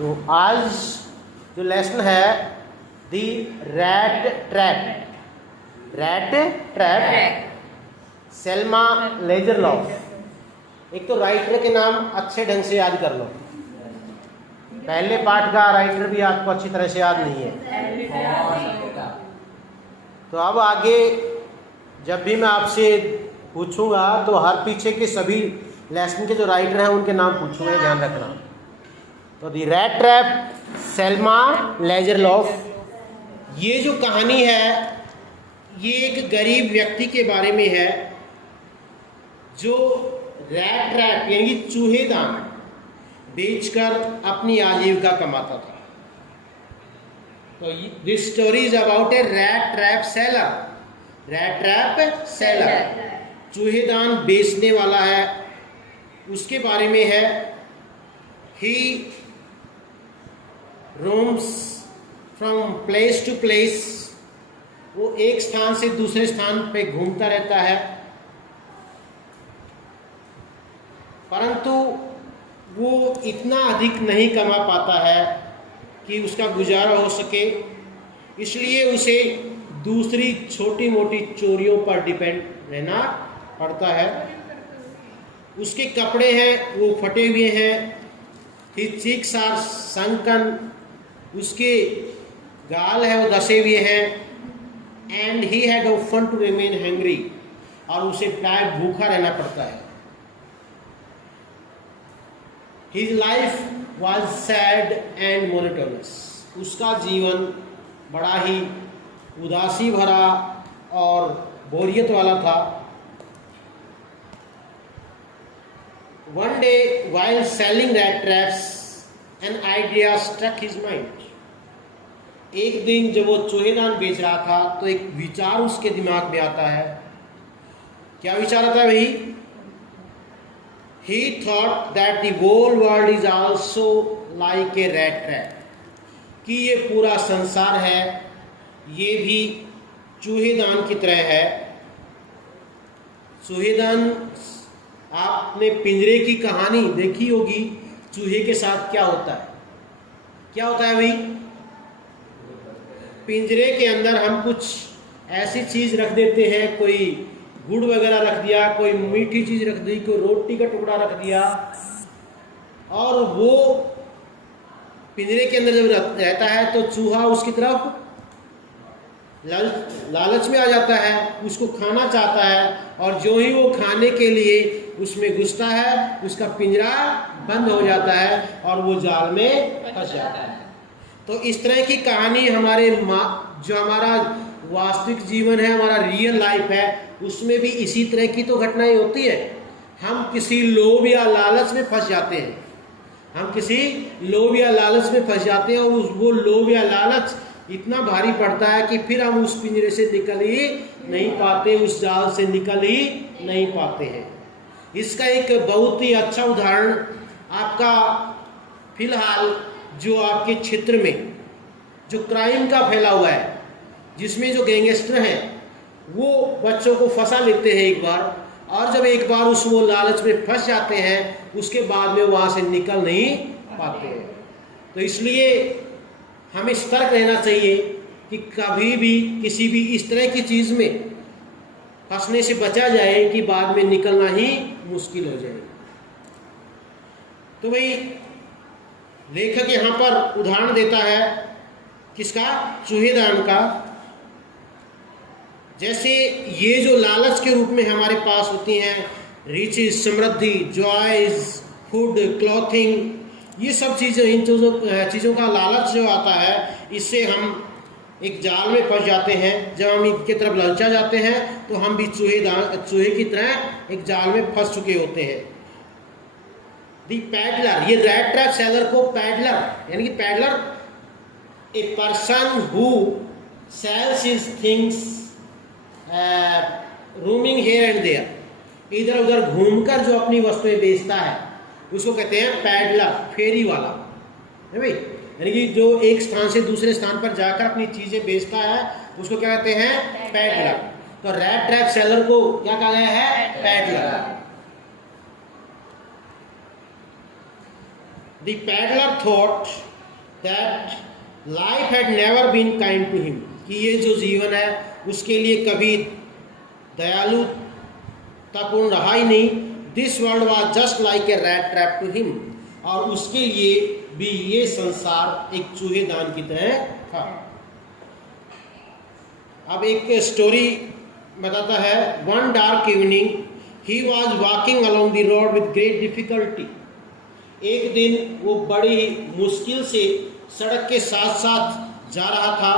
तो आज जो लेसन है दी रैट ट्रैप सेल्मा लेजरलॉफ। एक तो राइटर के नाम अच्छे ढंग से याद कर लो। पहले पार्ट का राइटर भी आपको अच्छी तरह से याद नहीं है। तो अब आगे जब भी मैं आपसे पूछूंगा तो हर पीछे के सभी लेसन के जो राइटर हैं उनके नाम पूछूंगा, ध्यान रखना। तो दी रैट ट्रैप सेल्मा लेजरलॉफ, ये जो कहानी है ये एक गरीब व्यक्ति के बारे में है जो रैट ट्रैप यानी चूहेदान बेचकर अपनी आजीविका कमाता था। तो this story is about a rat trap seller, चूहेदान बेचने वाला है, उसके बारे में है। He roams from place to place, वो एक स्थान से दूसरे स्थान पे घूमता रहता है, परंतु वो इतना अधिक नहीं कमा पाता है कि उसका गुजारा हो सके, इसलिए उसे दूसरी छोटी मोटी चोरियों पर डिपेंड रहना पड़ता है। उसके कपड़े हैं वो फटे हुए हैं, his cheeks are sunken, उसके गाल है वो धसे हुए हैं, and he had often to remain hungry, और उसे प्राय भूखा रहना पड़ता है। His life was sad and monotonous, उसका जीवन बड़ा ही उदासी भरा और बोरियत वाला था। One day while selling rat traps, an idea struck his mind. एक दिन जब वो चूहेदान बेच रहा था तो एक विचार उसके दिमाग में आता है। क्या विचार आता है भाई? He thought that the whole world is also like a rat trap, कि ये पूरा संसार है ये भी चूहेदान की तरह है। चूहेदान, आपने पिंजरे की कहानी देखी होगी, चूहे के साथ क्या होता है? क्या होता है भाई? पिंजरे के अंदर हम कुछ ऐसी चीज रख देते हैं, कोई गुड़ वगैरह रख दिया, कोई मीठी चीज रख दी, कोई रोटी का टुकड़ा रख दिया, और वो पिंजरे के अंदर जब रहता है तो चूहा उसकी तरफ लालच में आ जाता है, उसको खाना चाहता है, और जो ही वो खाने के लिए उसमें घुसता है उसका पिंजरा बंद हो जाता है और वो जाल में फंस जाता है। तो इस तरह की कहानी हमारे जो हमारा वास्तविक जीवन है, हमारा रियल लाइफ है, उसमें भी इसी तरह की तो घटनाएं होती है। हम किसी लोभ या लालच में फंस जाते हैं, और वो लोभ या लालच इतना भारी पड़ता है कि फिर हम उस पिंजरे से निकल ही नहीं पाते, उस जाल से निकल ही नहीं पाते हैं। इसका एक बहुत ही अच्छा उदाहरण आपका फिलहाल जो आपके क्षेत्र में जो क्राइम का फैला हुआ है, जिसमें जो गैंगस्टर हैं वो बच्चों को फंसा लेते हैं एक बार, और जब एक बार वो लालच में फंस जाते हैं उसके बाद में वहाँ से निकल नहीं पाते हैं। तो इसलिए हमें सतर्क रहना चाहिए कि कभी भी किसी भी इस तरह की चीज़ में फंसने से बचा जाए कि बाद में निकलना ही मुश्किल हो जाए। तो भाई लेखक यहाँ पर उदाहरण देता है किसका? चूहेदान का। जैसे ये जो लालच के रूप में हमारे पास होती हैं, रिचेस, समृद्धि, जॉयज, फूड, क्लॉथिंग, ये सब चीज़ें, इन चीज़ों का लालच जो आता है, इससे हम एक जाल में फंस जाते हैं। जब हम इनकी तरफ ललचा जाते हैं तो हम भी चूहे की तरह एक जाल में फंस चुके होते हैं। दी पैडलर, ये रैट ट्रैप सेलर को पैडलर यानी कि peddler, a person who sells his things roaming here and there, इधर उधर घूमकर जो अपनी वस्तुएं बेचता है उसको कहते हैं पैडलर, फेरी वाला है भाई। यानी कि जो एक स्थान से दूसरे स्थान पर जाकर अपनी चीजें बेचता है उसको क्या कहते हैं? पैडलर। तो रैट ट्रैप सेलर को क्या कहा गया है? Peddler. The peddler thought that life had never been kind to him, कि ये जो जीवन है उसके लिए कभी दयालुतापूर्ण रहा ही नहीं. This world was just like a rat trap to him, और उसके लिए भी ये संसार एक चूहेदान की तरह था. अब एक स्टोरी बताता है. One dark evening he was walking along the road with great difficulty. एक दिन वो बड़ी मुश्किल से सड़क के साथ साथ जा रहा था.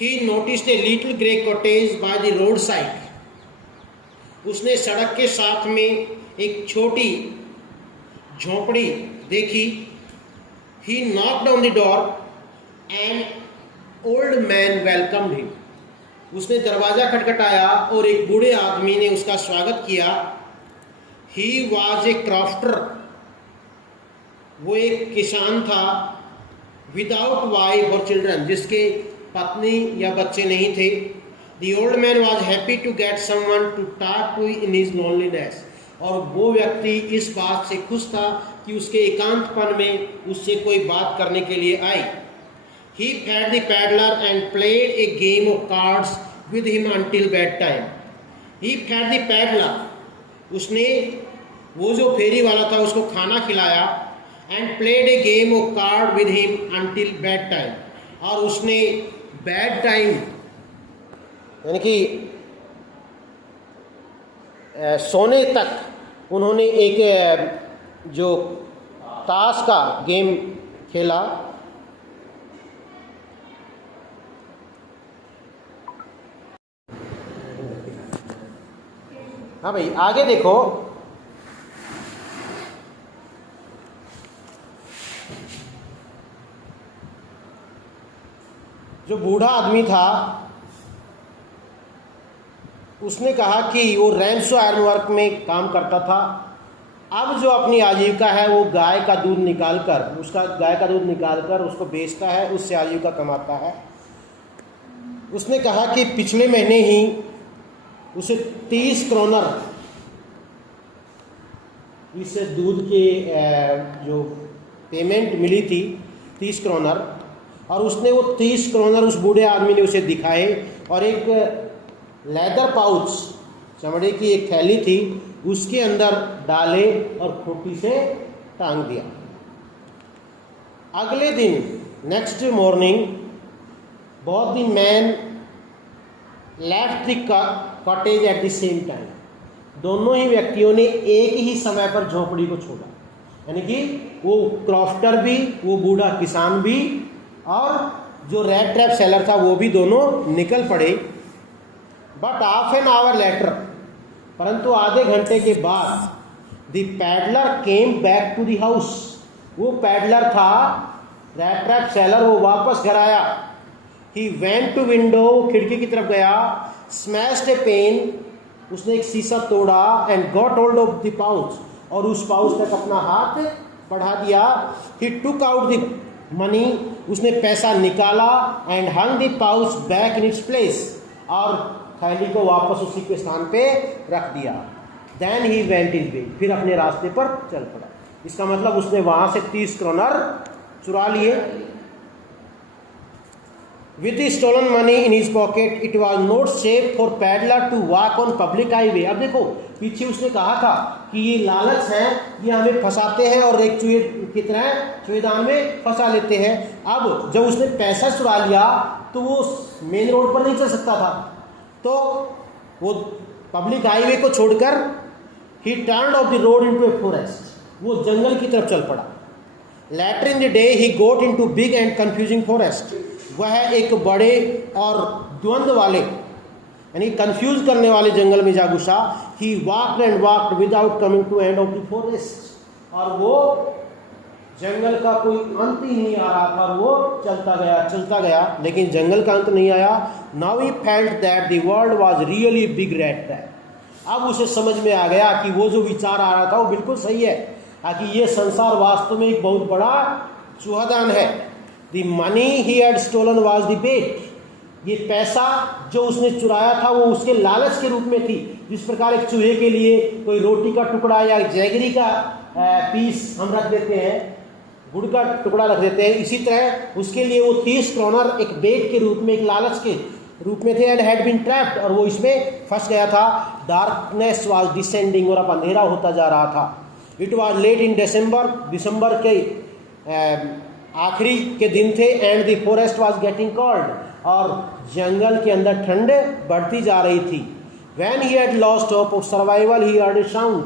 ही noticed a little grey cottage by the road side. उसने सड़क के साथ में एक छोटी झोंपड़ी देखी. ही knocked on the door and old man welcomed him. उसने दरवाज़ा खटखटाया और एक बूढ़े आदमी ने उसका स्वागत किया. He was a crofter. वो एक किसान था. विदाउट वाइफ और चिल्ड्रन, जिसके पत्नी या बच्चे नहीं थे. The old man was happy to get someone to talk to in his loneliness. और वो व्यक्ति इस बात से खुश था कि उसके एकांतपन में उससे कोई बात करने के लिए आई. He fed the peddler and played a game of cards with him until bedtime. He fed the peddler. उसने वो जो फेरी वाला था उसको खाना खिलाया. And played a game of card with him until bedtime. और उसने बेड टाइम यानी कि सोने तक उन्होंने एक जो ताश का गेम खेला. हाँ भाई आगे देखो. जो बूढ़ा आदमी था उसने कहा कि वो रैंसो आयरन वर्क में काम करता था. अब जो अपनी आजीविका है वो गाय का दूध निकालकर उसको बेचता है, उससे आजीविका कमाता है. उसने कहा कि पिछले महीने ही उसे 30 क्रोनर इस दूध के जो पेमेंट मिली थी 30 क्रोनर. और उसने वो 30 क्रोनर उस बूढ़े आदमी ने उसे दिखाए और एक लेदर पाउच, चमड़े की एक थैली थी, उसके अंदर डाले और खूंटी से टांग दिया. अगले दिन next morning both the man left the cottage at the same time. दोनों ही व्यक्तियों ने एक ही समय पर झोपड़ी को छोड़ा. यानी कि वो क्रॉफ्टर भी, वो बूढ़ा किसान भी और जो रेड ट्रैप सेलर था वो भी दोनों निकल पड़े. But half an hour later, परंतु आधे घंटे के बाद the peddler came back to the house. वो पैडलर था रेड ट्रैप सेलर, वो वापस घर आया. ही वेंट टू विंडो, खिड़की की तरफ गया. स्मैश्ड ए पेन, उसने एक शीशा तोड़ा. And got hold of the pouch, और उस पाउच तक अपना हाथ बढ़ा दिया. ही टुक आउट द मनी, उसने पैसा निकाला. And hung the pouch back in its place, और थैली को वापस उसी के स्थान पे रख दिया. Then he went his way, फिर अपने रास्ते पर चल पड़ा. इसका मतलब उसने वहां से 30 क्रोनर चुरा लिए. With the stolen money in his pocket, it was not safe for peddler to walk on public highway. अब देखो पीछे उसने कहा था कि ये लालच है, ये हमें फंसाते हैं और एक चूहे की तरह चूहेदान में फंसा लेते हैं. अब जब उसने पैसा चुरा लिया तो वो मेन रोड पर नहीं चल सकता था, तो वो पब्लिक हाईवे को छोड़कर he turned off the road into a forest, वो जंगल की तरफ चल पड़ा. Later in the day he got into big and confusing forest. वह एक बड़े और द्वंद्व वाले यानी कंफ्यूज करने वाले जंगल में जा घुसा. He walked and walked without coming to end of the forest, और वो जंगल का कोई अंत ही नहीं आ रहा था. वो चलता गया लेकिन जंगल का अंत नहीं आया. Now he felt that the world was really big rat trap. अब उसे समझ में आ गया कि वो जो विचार आ रहा था वो बिल्कुल सही है, ताकि ये संसार वास्तव में एक बहुत बड़ा चूहादान है. The money he had stolen was the bait. ये पैसा जो उसने चुराया था वो उसके लालच के रूप में थी. जिस प्रकार एक चूहे के लिए कोई रोटी का टुकड़ा या जैगरी का पीस हम रख देते हैं, गुड़ का टुकड़ा रख देते हैं। इसी तरह उसके लिए वो 30 क्रॉनर एक बेट के रूप में, एक लालच के रूप में थे, एंड हैड बीन ट्रैप्ड, और वो इसमें फंस गया था। डार्कनेस वाज डिसेंडिंग, और अब अंधेरा होता जा रहा था। इट वाज लेट इन दिसंबर के आखिरी के दिन थे, and the forest was getting cold, और जंगल के अंदर ठंड बढ़ती जा रही थी। When he had lost hope of survival he heard a sound,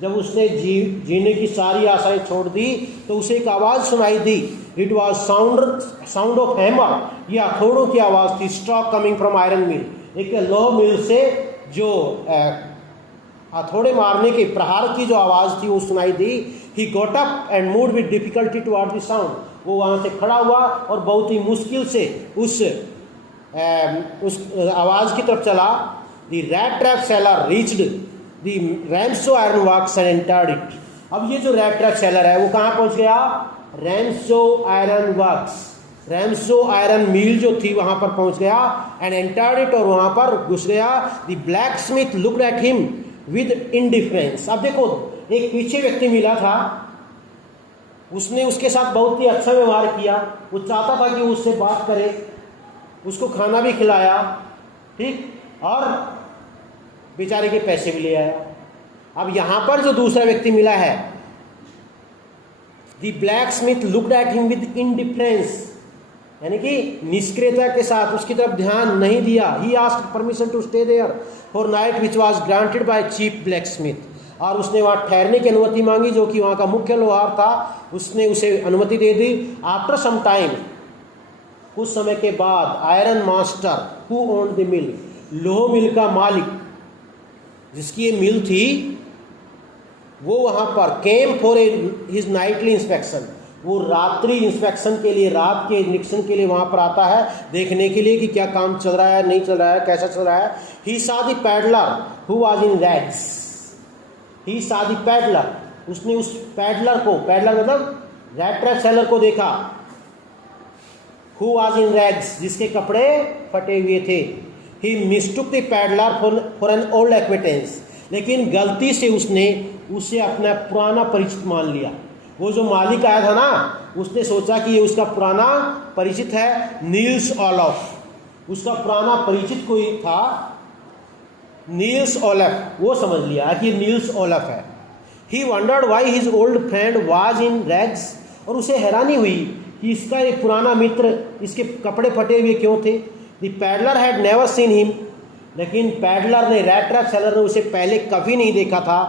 जब उसने जीने की सारी आशाएं छोड़ दी तो उसे एक आवाज़ सुनाई दी। It was sound of hammer, ये हथौड़ों की आवाज़ थी। Stroke coming from iron mill, एक लोह मिल से जो हथौड़े मारने के प्रहार की जो आवाज़ थी वो सुनाई दी। He got up and moved with difficulty toward the sound, वो वहाँ से खड़ा हुआ और बहुत ही मुश्किल से उस आवाज़ की तरफ चला। The rat trap seller reached the Ramsjo iron works and entered it. अब ये जो रैट ट्रैप सेलर है वो कहाँ पहुँच गया? रैम्सो आयरन वर्क्स, रैम्सो आयरन मिल जो थी वहाँ पर पहुँच गया। एंड एंटर्ड इट, और वहाँ पर घुस गया। The black Smith looked at him with indifference. अब देखो, एक पीछे व्यक्ति मिला था, उसने उसके साथ बहुत ही अच्छा व्यवहार किया, वो चाहता था कि उससे बात करे, उसको खाना भी खिलाया, ठीक, और बेचारे के पैसे भी ले आया। अब यहाँ पर जो दूसरा व्यक्ति मिला है, the black Smith looked at him with indifference, यानी कि निष्क्रियता के साथ, उसकी तरफ ध्यान नहीं दिया। He asked permission to stay there for night which was granted by chief blacksmith, और उसने वहाँ ठहरने की अनुमति मांगी, जो कि वहाँ का मुख्य लोहार था, उसने उसे अनुमति दे दी। आफ्टर सम टाइम, कुछ समय के बाद, iron master who owned the mill, लोह मिल का मालिक जिसकी ये मिल थी, वो वहाँ पर came for his Knightley inspection, वो रात्रि इंस्पेक्शन के लिए, रात के निरीक्षण के लिए वहाँ पर आता है, देखने के लिए कि क्या काम चल रहा है, नहीं चल रहा है, कैसा चल रहा है। He saw the peddler who was in rags, he saw the peddler, उसने उस पैडलर को, पैडलर मतलब रैट ट्रैप सेलर को देखा। हु वाज इन रैग्स, जिसके कपड़े फटे हुए थे। He mistook the peddler for an old acquaintance, लेकिन गलती से उसने उसे अपना पुराना परिचित मान लिया। वो जो मालिक आया था ना, उसने सोचा कि ये उसका पुराना परिचित है, नील्स ओलफ, उसका पुराना परिचित कोई था, नील्स ओलफ, वो समझ लिया कि नील्स ओलफ है। He wondered why his old friend was in rags, और उसे हैरानी हुई कि इसका एक पुराना मित्र, इसके कपड़े फटे हुए क्यों थे। The peddler had never seen him, लेकिन पैडलर ने, रैट ट्रैप सेलर ने उसे पहले कभी नहीं देखा था।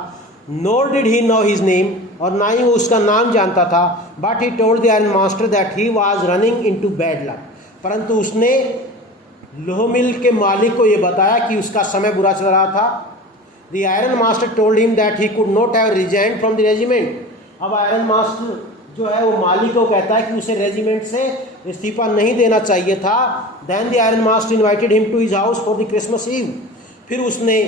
Nor did he know his name, और ना ही वो उसका नाम जानता था। But he told the iron master that he was running into bad luck, परंतु उसने लोह मिल के मालिक को ये बताया कि उसका समय बुरा चल रहा था। The iron master told him that he could not have resigned from the regiment. अब आयरन मास्टर जो है वो मालिक को कहता है कि उसे रेजिमेंट से इस्तीफा नहीं देना चाहिए था। Then the iron master invited him to his house for the Christmas Eve. फिर उसने,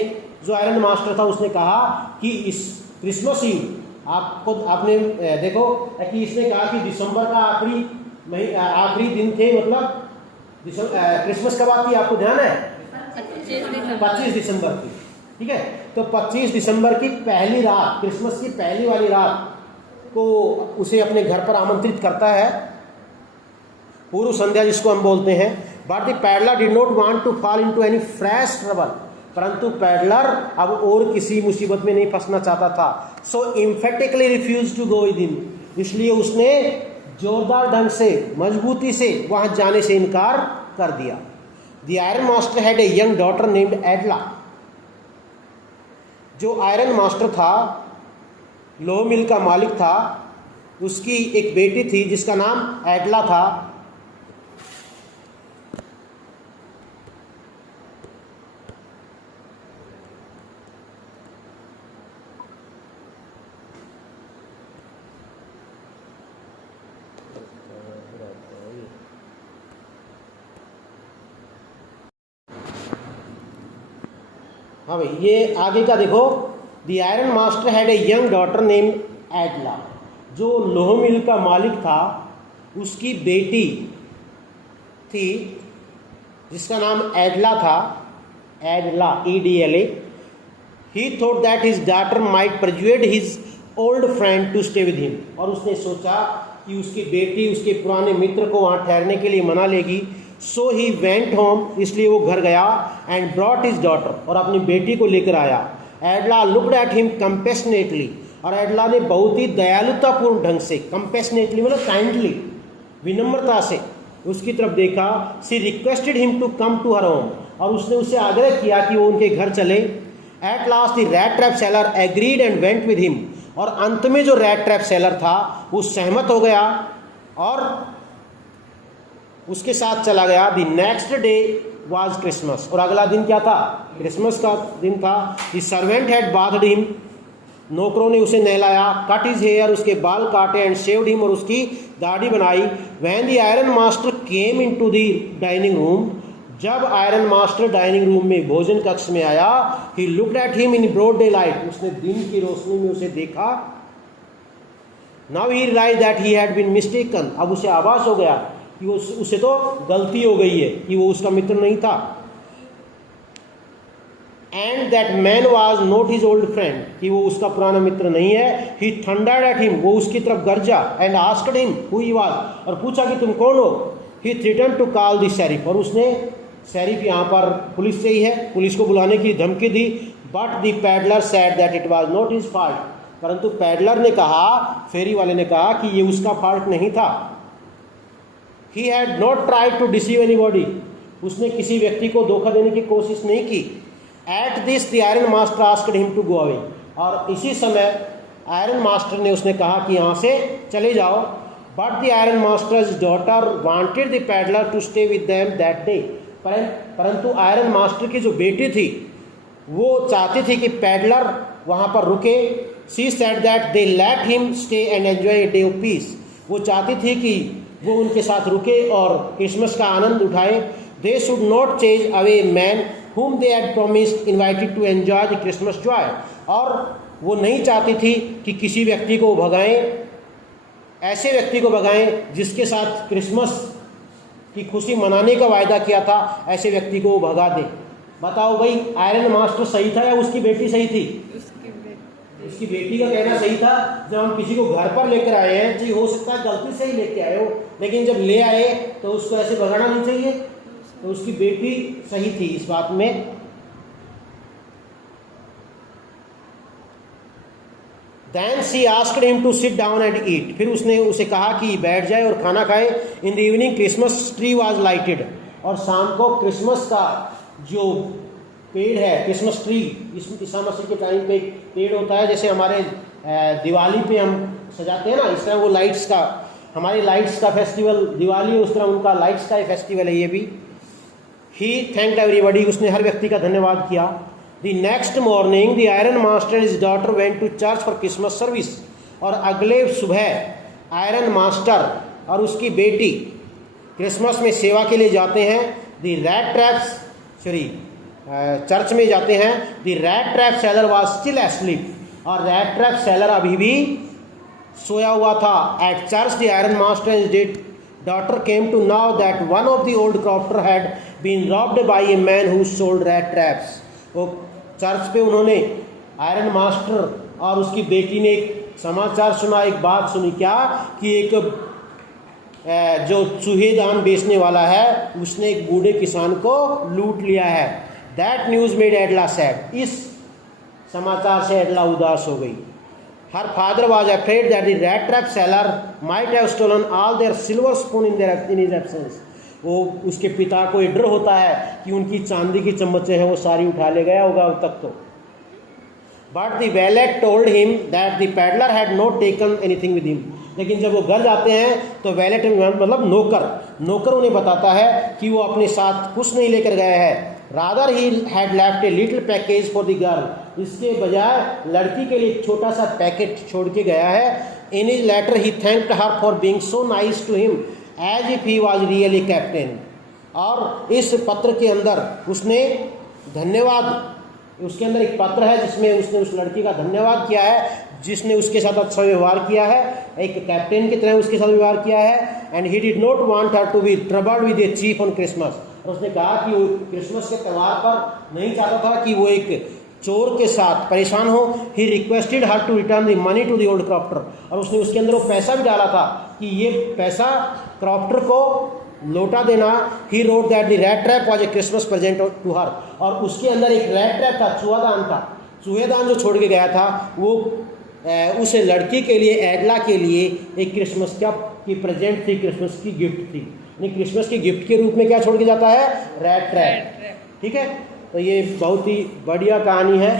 जो आयरन मास्टर था, उसने कहा कि इस क्रिसमस ईव, आपने देखो कि इसने कहा कि दिसंबर का आखिरी दिन थे, मतलब क्रिसमस कब आती है, आपको ध्यान है? 25 दिसंबर की, ठीक है। तो 25 दिसंबर की पहली रात, क्रिसमस की पहली वाली रात को उसे अपने घर पर आमंत्रित करता है, पूर्व संध्या जिसको हम बोलते हैं। But the peddler did not want to fall into any fresh trouble, परंतु पैडलर अब और किसी मुसीबत में नहीं फंसना चाहता था। So emphatically refuse to go with him, इसलिए उसने जोरदार ढंग से, मजबूती से वहां जाने से इनकार कर दिया। The iron master had a young daughter named Edla. जो आयरन मास्टर था, लोह मिल का मालिक था, उसकी एक बेटी थी जिसका नाम एडला था। हाँ भाई, ये आगे का देखो। The iron master had a young daughter name Edla. जो लोह मिल का मालिक था, उसकी बेटी थी जिसका नाम एडला था, Edla, EDLA। He thought that his daughter might persuade his old friend to stay with him, और उसने सोचा कि उसकी बेटी उसके पुराने मित्र को वहाँ ठहरने के लिए मना लेगी। सो ही वेंट होम, इसलिए वो घर गया, एंड ब्रॉट हिज डॉटर, और अपनी बेटी को लेकर आया। एडला लुक्ड एट हिम कंपेशनेटली, और एडला ने बहुत ही दयालुतापूर्ण ढंग से, कंपेशनेटली मतलब काइंडली, विनम्रता से उसकी तरफ देखा। She requested him to come to her home, और उसने उससे आग्रह किया कि वो उनके घर चले। At last the rat trap seller agreed and went with him, और अंत में जो रैट ट्रैप सेलर था वो सहमत हो गया और उसके साथ चला गया। The next day was Christmas, और अगला दिन क्या था? क्रिसमस का दिन था। The servant had bathed him, नौकरों ने उसे नहलाया। कट हिज हेयर, उसके बाल काटे। एंड शेव्ड हिम, और उसकी दाढ़ी बनाई। When the iron master came into the dining room, जब आयरन मास्टर डाइनिंग रूम में भोजन कक्ष में आया, he looked at him in broad daylight, उसने दिन की रोशनी में उसे देखा। Now he realized that he had been mistaken, अब उसे आभास हो गया कि उसे तो गलती हो गई है, कि वो उसका मित्र नहीं था। And that man was not his old friend, कि वो उसका पुराना मित्र नहीं है। ही थंडर्ड एट हिम, वो उसकी तरफ गरजा। And asked him who he was, और पूछा कि तुम कौन हो। He threatened to call the sheriff, और उसने शेरिफ यहाँ पर पुलिस से ही है, पुलिस को बुलाने की धमकी दी। But the peddler said that it was not his fault, परंतु पैडलर ने कहा, फेरी वाले ने कहा कि ये उसका फॉल्ट नहीं था। He had not tried to deceive anybody, उसने किसी व्यक्ति को धोखा देने की कोशिश नहीं की। At this the iron master asked him to go away, और इसी समय आयरन मास्टर ने उसने कहा कि यहाँ से चले जाओ। But the ironmaster's daughter wanted the peddler to stay with them that day, परंतु आयरन मास्टर की जो बेटी थी वो चाहती थी कि पैडलर वहाँ पर रुके। She said that they let him stay and enjoy a day of peace, वो चाहती थी कि वो उनके साथ रुके और क्रिसमस का आनंद उठाए। They should not chase away man whom they had promised invited to enjoy the Christmas joy, और वो नहीं चाहती थी कि किसी व्यक्ति को भगाएं, ऐसे व्यक्ति को भगाएं जिसके साथ क्रिसमस की खुशी मनाने का वायदा किया था, ऐसे व्यक्ति को वो भगा दे। बताओ भाई, आयरन मास्टर सही था या उसकी बेटी सही थी? उसकी बेटी का कहना सही था। जब हम किसी को घर पर लेकर आए हैं, जी हो सकता है गलती से ही लेके आए हो, लेकिन जब ले आए तो उसको ऐसे भगाना नहीं चाहिए। तो उसकी बेटी सही थी इस बात में। Then she asked him to sit down and eat, फिर उसने उसे कहा कि बैठ जाए और खाना खाए। In the evening Christmas tree was lighted, और शाम को क्रिसमस का जो पेड़ है, क्रिसमस ट्री, ईसा मसीह के टाइम पे एक पेड़ होता है, जैसे हमारे दिवाली पे हम सजाते हैं ना, इस तरह वो लाइट्स का, हमारी लाइट्स का फेस्टिवल दिवाली है, उस तरह उनका लाइट्स का फेस्टिवल है ये भी। ही थैंक्ड एवरीबॉडी, उसने हर व्यक्ति का धन्यवाद किया। The next morning the iron master his daughter went to church for Christmas service, और अगले सुबह आयरन मास्टर और उसकी बेटी क्रिसमस में सेवा के लिए जाते हैं। द रैट ट्रैप्स चर्च में जाते हैं। The rat trap seller was still asleep, और रैट ट्रैप सेलर अभी भी सोया हुआ था। At church the iron master and his daughter came to know that one of the old crofter had been robbed by a man who sold rat traps. वो church पे उन्होंने iron master और उसकी बेटी ने एक समाचार सुना, एक बात सुनी, क्या कि एक जो चूहेदान बेचने वाला है उसने एक बूढ़े किसान को लूट लिया है। That news made Adla sad. इस समाचार से एडला उदास हो गई। Her father was afraid that the rat trap seller might have stolen all their silver spoon in his absence. वो उसके पिता को डर होता है कि उनकी चांदी की चम्मचें हैं वो सारी उठा ले गया होगा अब तक तो। But the valet told him that the peddler had not taken anything with him. लेकिन जब वो घर जाते हैं तो वैलेट मतलब नौकर उन्हें बताता है कि वो अपने साथ कुछ नहीं लेकर गया है। Rather he had left a little package for the girl. इसके बजाय लड़की के लिए एक छोटा सा पैकेट छोड़ के गया है। In his letter he thanked her for being so nice to him as if he was really captain. और इस पत्र के अंदर उसने धन्यवाद, उसके अंदर एक पत्र है जिसमें उसने उस लड़की का धन्यवाद किया है जिसने उसके साथ अच्छा व्यवहार किया है, एक कैप्टन की तरह उसके साथ व्यवहार किया है। And he did not want her to be troubled with a chief on Christmas, और उसने कहा कि वो क्रिसमस के त्यौहार पर नहीं चाहता था कि वो एक चोर के साथ परेशान हो। He requested her to return the money to the old crofter, और उसने उसके अंदर वो पैसा भी डाला था कि ये पैसा क्रॉफ्टर को लौटा देना। He wrote that the rat trap was a Christmas present to her, और उसके अंदर एक रैट ट्रैप था, चूहेदान था। चूहेदान जो छोड़ के गया था वो उस लड़की के लिए, एडला के लिए एक क्रिसमस की प्रेजेंट थी, क्रिसमस की गिफ्ट थी। यानी क्रिसमस की गिफ्ट के रूप में क्या छोड़ के जाता है? Rat trap. ठीक है, तो ये बहुत ही बढ़िया कहानी है।